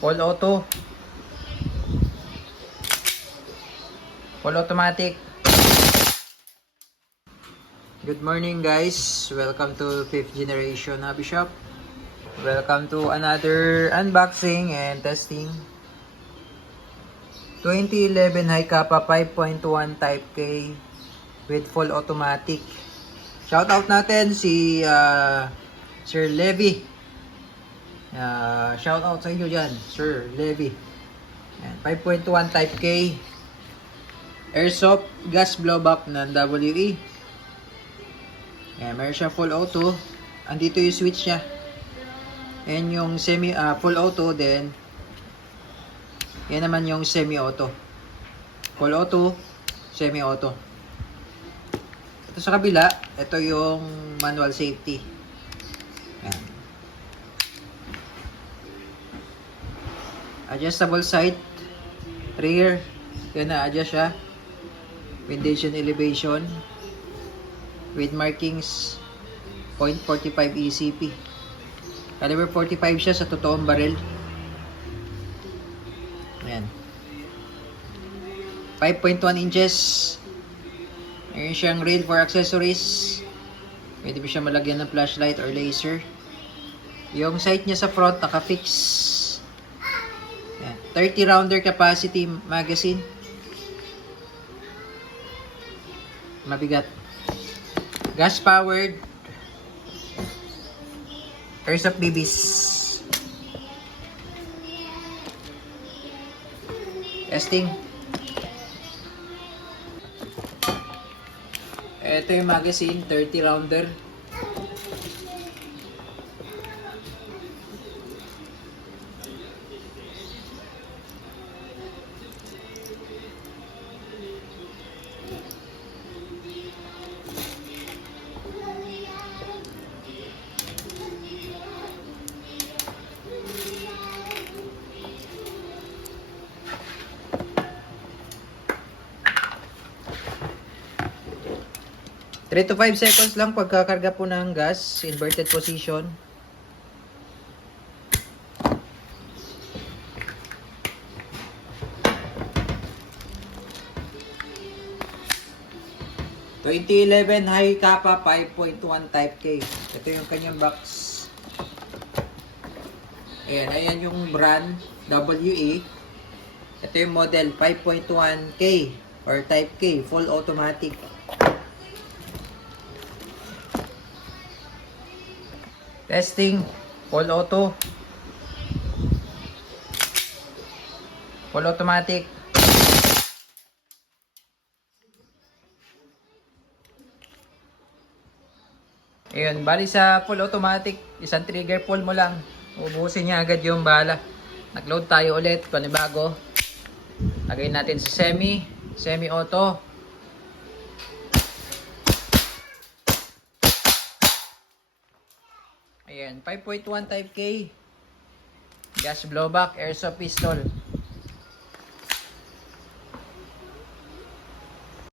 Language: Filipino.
Full auto. Full automatic. Good morning guys. Welcome to 5th generation hobby shop. Welcome to another unboxing and testing. 2011 Hi-Kappa 5.1 Type K with full automatic. Shoutout natin si Sir Levy. Shoutout sa inyo dyan, Sir Levy. 5.1 Type K. Airsoft gas blowback ng WE. Meron siya full auto. Andito yung switch niya. And yung full auto then yan naman yung semi-auto. Full auto, semi-auto. Ito sa kabila, ito yung manual safety. Yan. Adjustable side, rear. Yan na, adjust siya. Foundation elevation. With markings 0.45 ECP. Caliber 45 siya sa totoong barrel. Ayan. 5.1 inches. Mayroon siyang rail for accessories. Pwede mo siya malagyan ng flashlight or laser. Yung sight niya sa front naka-fix. Ayan. 30 rounder capacity magazine. Mabigat. Gas powered. Airsoft BBs. Testing. Ito yung magazine, 30 rounder. Three to 5 seconds lang pagkakarga po ng gas, inverted position. (2011) Hi-Kappa 5.1 Type K. Ito yung kanyang box. Ayan yung brand, WE. Ito yung model 5.1K or Type K, full automatic. Testing, full auto, full automatic. Ayun, bali sa full automatic, isang trigger pull mo lang, ubusin niya agad yung bala. Nag-load tayo ulit, panibago. Lagay natin sa semi-auto. Ayan, 5.1 Type K. Gas blowback, airsoft pistol.